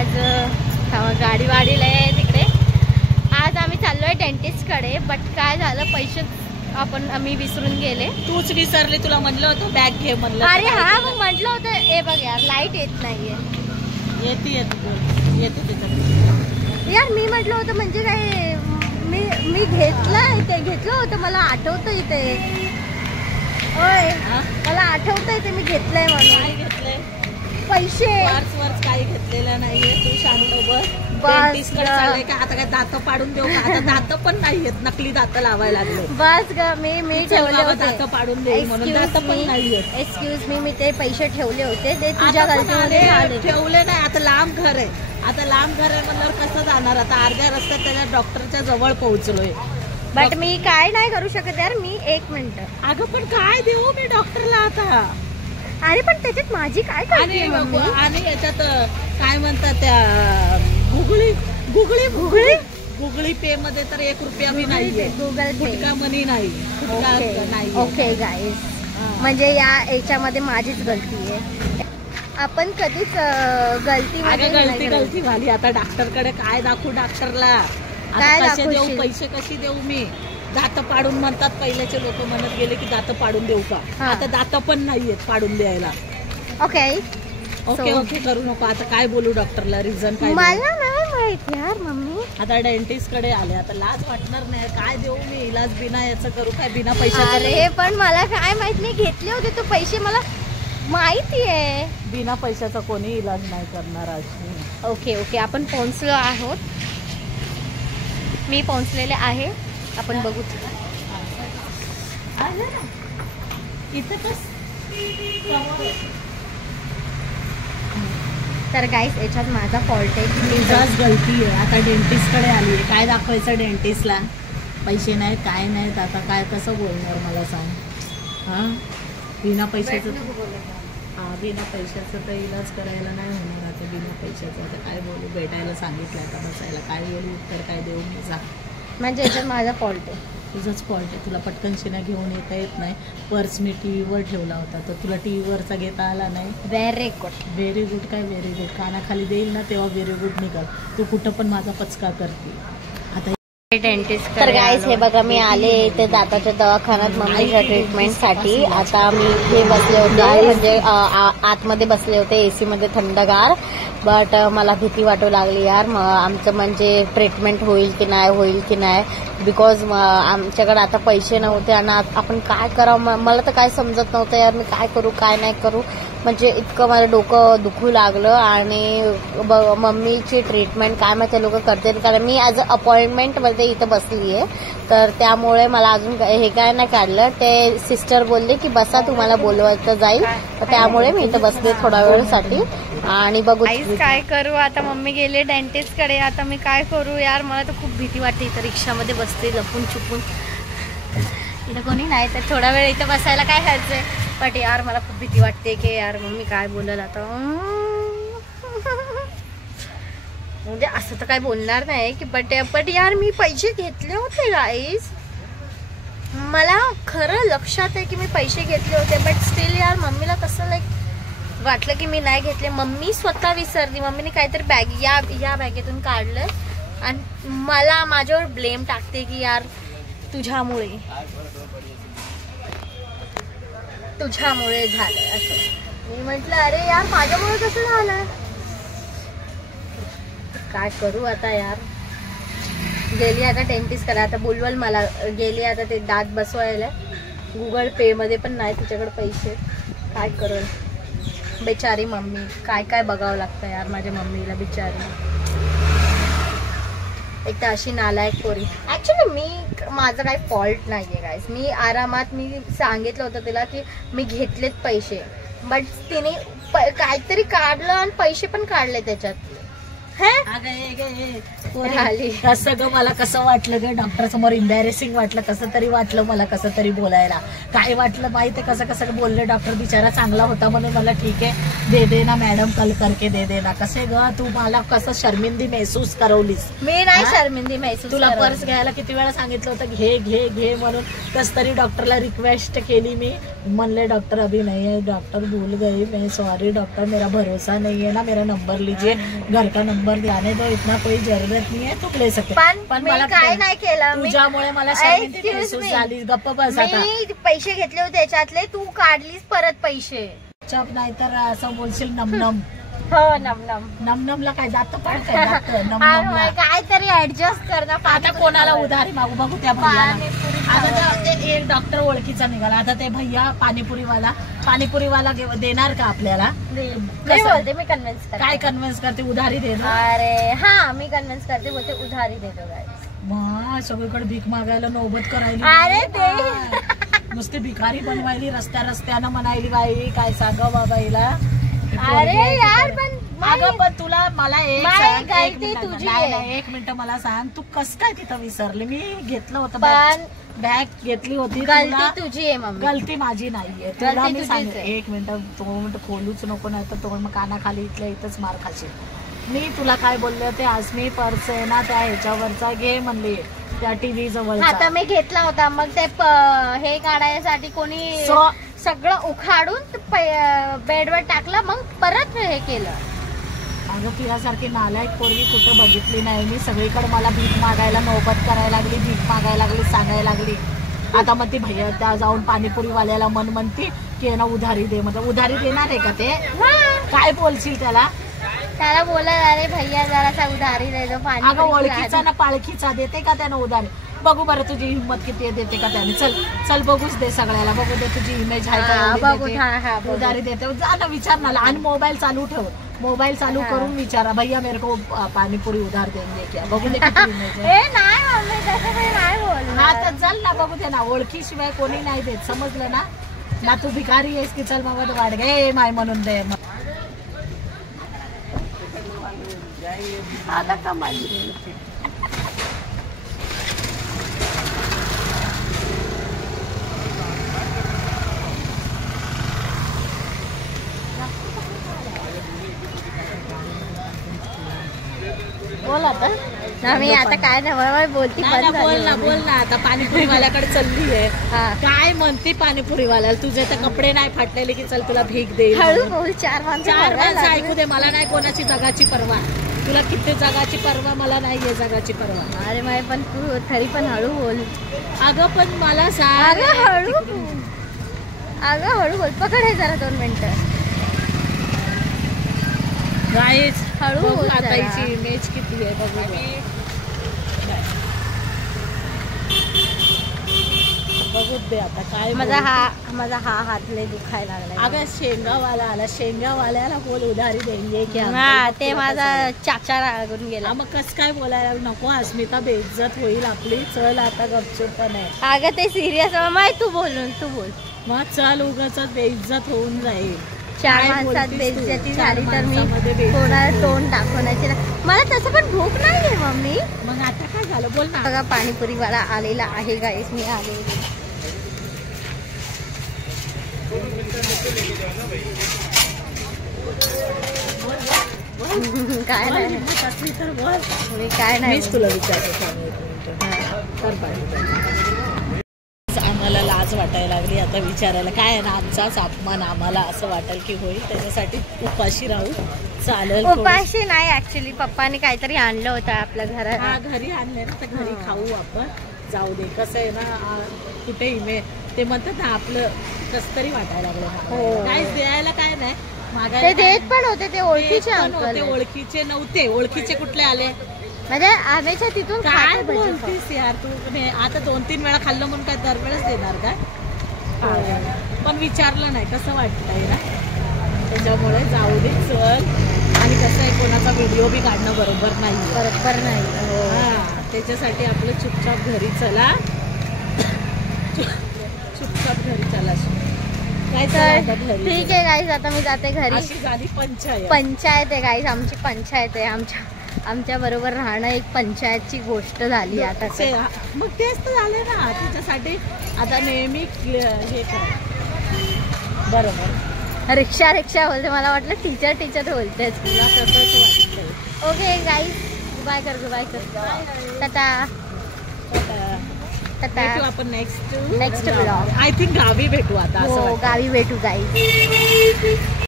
आज गाडी वाढीला आहे तिकडे. आज आम्ही चाललोय डेंटिस्टकडे. बट काय झालं, पैसे आम्ही विसरून गेले. तूच विसरली, तुला म्हणलं होतं बॅग घे म्हणलं. अरे हा, मग म्हटलं होतं. हे बघ यार, लाईट येत नाहीये. येते त्याच्यात यार. मी म्हटलं होतं म्हणजे काय, मी घेतलं होतं. मला आठवतं इथे. होय, मला आठवतंय ते मी घेतलंय म्हणून. घेतलंय पैसे वर्स काही घेतलेलं नाहीये. तू शांत बस. चाललंय का आता? काय दात पाडून देऊ का? आता दात पण नाहीयेत, नकली दात लावायला लागले. बस ग, मी ठेवले होते. दात पाडून देऊ म्हणून दात पण नाहीयेत. एक्सक्यूज मी ते पैसे ठेवले होते, ते तुझ्या गलतीने ठेवले नाही. आता लांब घर आहे. म्हणल्यावर कसं जाणार? आता अर्ध्या रस्त्यात त्याच्या डॉक्टरच्या जवळ पोहोचलोय. बट मी काय नाही करू शकत यार. मी 1 मिनिट. अगं पण काय देऊ मी डॉक्टरला आता? अरे पण त्याच्यात माझी काय करते? आणि याच्यात काय म्हणतात त्या गुगली पे मध्ये तर 1 रुपया मी नाहीये. गुगल पे मनी नाही. ओके गाईज, म्हणजे याच्यामध्ये माझीच गलती आहे. आपण कधीच गलती झाली. आता डॉक्टरकडे काय दाखवू? डॉक्टरला कसे देऊ पैसे? कशी देऊ मी? दात पाडून म्हणतात. पहिल्याचे लोक म्हणत गेले की दात पाडून देऊ का? आता दात पण नाहीयेत पाडून द्यायला. ओके करू नको. आता काय बोलू डॉक्टरला? रिझन काय? मला नाही माहित यार मम्मी. आता डेंटिस्ट कडे आले. आता लाज वाटणार नाही. काय देऊ मी? इलाज बिना याचं करू काय? बिना पैशाचं? अरे पण मला काय माहित नाही. घेतले होते तो पैसे, मला माहिती आहे. बिना पैशाचा कोणी इलाज नाही करणार आज. ओके आपण पोहोचलो आहोत. मी पोहोचलेले आहे. आपण बघू. तर गाईस, याच्यात माझा फॉल्ट आहे की तुझाच गलती आहे. आता डेंटिस्ट कडे आली आहे. काय दाखवायचं डेंटिस्टला? पैसे नाहीत, काय नाहीत. आता काय कसं बोलणार मला सांग? बिना पैशाचं तर इलाज करायला नाही होणार. आता बिना पैशाचं आता काय बोलू? भेटायला सांगितलं, आता बसायला काय बोलू? उत्तर काय देऊ मी? सांग. म्हणजे याच्यात माझा फॉल्ट आहे. तुझंच फॉल्ट आहे. तुला पटकन शिना घेऊन येत नाही. पर्स मी टीव्हीवर ठेवला होता, तर तुला टीव्हीवरचा घेता आला नाही. Very good. काय व्हेरी गुड? कानाखाली देईल ना तेव्हा व्हेरी गुड निघाल. तू कुठं पण माझा पचका करते. आता डेंटिस्ट. तर गाईस, हे बघा, मी आले इथे दाताच्या दवाखान्यात मम्मीच्या ट्रीटमेंटसाठी. आता मी इथे बसले होते, म्हणजे आतमध्ये बसले होते एसी मध्ये थंडगार. बट मला भीती वाटू लागली यार. आमचं म्हणजे ट्रीटमेंट होईल की नाही बिकॉज आमच्याकडे आता पैसे नव्हते आणि आपण काय करावं मला तर काय समजत नव्हतं यार. मी काय करू काय नाही करू, म्हणजे इतकं माझं डोकं दुखू लागलं. आणि मम्मीची ट्रीटमेंट काय माहिती लोक करतील, कारण मी ॲज अ अपॉइंटमेंटमध्ये इथं बसली आहे. तर त्यामुळे मला अजून हे काय नाही काढलं. ते सिस्टर बोलले की बसा, तुम्हाला बोलवायचं जाईल. त्यामुळे मी इथं बसले थोड्या वेळसाठी. आणि बघू काय करू. आता मम्मी गेले डेंटिस्ट कडे. आता मी काय करू यार? मला तर खूप भीती वाटते. इथं रिक्षामध्ये बसते लपून छुपून. इथं कोणी नाही, तर थोडा वेळ इथं बसायला काय खायचंय. बट यार मला खूप भीती वाटते की यार मम्मी काय बोलल आता. म्हणजे असं तर काय बोलणार नाही की बट यार मी पैसे घेतले होते गाईज. मला खरं लक्षात आहे की मी पैसे घेतले होते. बट स्टील यार मम्मीला कसं लाईक वाटलं की मी नाही घेतले. मम्मी स्वतः विसरली. मम्मीने काहीतरी बॅग या बॅगेतून काढलं आणि मला माझ्यावर ब्लेम टाकते की यार तुझ्यामुळे झालं असं. मी म्हटलं अरे यार माझ्यामुळे कसं झालं? काय करू आता यार. गेली आता डेंटिस्ट करा. आता बोलवाल मला. गेली आता ते दात बसवायला. गुगल पे मध्ये पण नाही तिच्याकडे पैसे. काय करेल बेचारी मम्मी. काय बघावं लागतं यार माझ्या मम्मीला बिचारी. एक तर अशी नालायक पोरी. ऍक्च्युली माझं काही फॉल्ट नाहीये गाईस. मी आरामात मी सांगितलं होतं तिला की मी घेतलेत पैसे. बट तिने काहीतरी काढलं आणि पैसे पण काढले त्याच्यात. कसं ग मला कसं वाटलं ग डॉक्टर समोर एम्बॅरेसिंग वाटलं, कसं तरी वाटलं मला, कसं तरी बोलायला. काय वाटलं माहितीये, कसं कसं बोलले डॉक्टर, बिचारा चांगला होता म्हणून मला ठीक आहे दे दे ना मॅडम कल करके दे दे ना. कसे ग तू मला कसं शर्मिंदी महसूस करवलीस. मी नाही शर्मिंदी महसूस. तुला पर्स घ्यायला किती वेळा सांगितलं होतं घे घे घे म्हणून, कस तरी डॉक्टरला रिक्वेस्ट केली मी, म्हणले डॉक्टर अभी नहीं है, डॉक्टर भूल गई, मैं सॉरी डॉक्टर मेरा भरोसा नहीं है ना, मेरा नंबर लीजिए, घर का नंबर आने दो, इतना कोई जरूरत नहीं है, तुम ले सकते. पण मला काय नाही केलं, तुझ्यामुळे मला शर्मिंदी महसूस झाली. गप्प बस आता. मी पैसे घेतले होते त्याच्यातले, तू काढलीस परत पैसे. चप नाही तर असं बोलशील नमनम. हो नमनम. नमनमला काय जात पण काय जात नमनमला काय तरी ऍडजस्ट कर ना. आता कोणाला उधारी मागू बघू त्या भैयाला. आता ते एक डॉक्टर ओळखीचा निघाला, आता ते भैया पाणीपुरीवाला देणार का आपल्याला. मी बोलते मी कन्व्हिन्स करते. काय कन्व्हिन्स करते, उधारी दे. अरे हा मी कन्व्हिन्स करते, बोलते उधारी देतो गाईस. मग सगळीकडे भीक मागायला नौबत करायली. अरे ते नुसते भिकारी बनवायली, रस्त्यानं म्हणायली बाई काय सांगावं बाबाईला. अरे यार पण तुला मला एक मिनिट मला सांग, तू कस काय तिथं विसरली. मी घेतलं होतं बॅग घेतली होती. गलती तुझी आहे मम्मी, गलती माझी नाहीये. तुला मी सांग एक मिनिट तोंड खोलूच नको, नाही तर तोंड कानाखाली इथल्या इथंच मार खाशील. मी तुला काय बोलले होते आज, मी पर्स आहे ना त्या ह्याच्यावरचा घे म्हणले, त्या टीव्ही जवळ. आता मी घेतला होता, मग ते हे काढायसाठी कोणी सगळं उखाडून बेडवर टाकलं, मग परत हे केलं. अगं तुझ्यासारखी नालायक पोरगी कुठं बघितली नाही मी. सगळीकडे मला भीक मागायला नौबत करायला लागली, भीक मागायला लागली, सांगायला लागली. आता मग ती भैया त्या जाऊन पाणीपुरीवाल्याला म्हणती की ना उधारी दे. मतलब उधारी देणार आहे का ते. काय बोलशील त्याला बोला अरे भैया जरासा उधारी दे दो. अगं ओळखीचा ना पाळखीचा देते का त्यानं उधारी. बघू बरं तुझी हिंमत किती देते का त्याने. चल चल बघूच दे सगळ्याला, बघू दे तुझी इमेज आहे का, उधारी देते. जा ना विचार ना. आणि मोबाईल चालू ठेव, मोबाईल चालू करून विचारा भैया मेरे को पाणीपुरी उधार देंगे क्या. बघू दे किती इमेज आहे. हा तर चल ना बघू दे ना. ओळखीशिवाय कोणी नाही देत, समजलं ना. ना तू भिकारी आहेस की चल मग वाढ घे माय म्हणून दे. आला का माझी. बोल आता. मी आता काय नाही बोलती. बोल ना आता. पाणीपुरीवाल्याकडे चालली आहे, काय म्हणते पाणीपुरीवाल्याला. तुझे तर कपडे नाही फाटलेले की चल तुला भीक देईल. हळू बोल. चार माणसं ऐकू दे. मला नाही कोणाची जगाची परवा. तुला किती जगाची परवा, मला नाहीये जगाची परवा. अरे माय पण तू तरी पण हळू बोल. अगं पण मला सांग. हळू बोल. पकड हे जरा 2 मिनिटं. गाईज हळू बोल. आता हिची इमेज किती आहे बघू दे आता. काय माझा हा हात लय दुखायला लागला. अगं शेंगावाला आला, शेंगावाल्याला बोल उधारी देंगे क्या. ते माझा चाचा लागून गेला. मग कस काय बोलायला नको. अस्मिता बेइज्जत होईल आपली. चल आता गपचूप पण आहे. अगं ते सिरियस तू बोल. मग चल उगाच बेइज्जत होऊन जाईल. 4 माणसात बेइज्जती झाली तर मी कोणाला तोंड दाखवण्याची. मला तसं पण भूक नाहीये मम्मी. मग आता काय झालं बोल ना. बघा पाणीपुरीवाला आलेला आहे गाईस. मी आले काय नाही तर बोल. मी काय नाही तुला विचारतो. आम्हाला लाज वाटायला लागली आता विचारायला. काय आहे ना आमचाच अपमान आम्हाला असं वाटेल की होईल. त्याच्यासाठी उपाशी राहू चालेल. उपाशी नाही ऍक्च्युली पप्पाने काहीतरी आणलं होतं आपल्या घरात. घरी आणलंय ना तर घरी खाऊ आपण. जाऊ दे. कसं आहे ना कुठे इमे ते म्हणतात ना आपलं कस तरी वाटायला लागलं. काय द्यायला काय नाही मागायला. देत पण होते ते ओळखीचे होते. ओळखीचे नव्हते. ओळखीचे कुठले आले म्हणजे आम्हीच्या तिथून. काय बोलतीस यार तू. आता 2-3 वेळा खाल्लं म्हणून काय दरवेळेस देणार का. पण विचारलं नाही कसं वाटतंय ना. त्याच्यामुळे जाऊ दे चल. आणि कसं आहे कोणाचा व्हिडिओ बी काढणं बरोबर नाही. त्याच्यासाठी आपलं चुपचाप घरी चला. चुपचाप घरी चला. काय ठीक आहे गाईस. आता मी जाते घरी. अशी झाली पंचायत आहे गाईस. आमची पंचायत आहे. आमच्या आमच्या बरोबर राहणं एक पंचायतची गोष्ट झाली आता. मग तेच तर झालं ना, तिच्यासाठी आता नेहमी हे कर. बरोबर. रिक्षा रिक्षा बोलते, मला वाटलं टीचर टीचर बोलतेच. तुला तसंच वाटतं. ओके गाईज, बाय कर टाटा. भेटू आपण नेक्स्ट ब्लॉग. आय थिंक गावी भेटू आता. हो, गावी भेटू गाईज.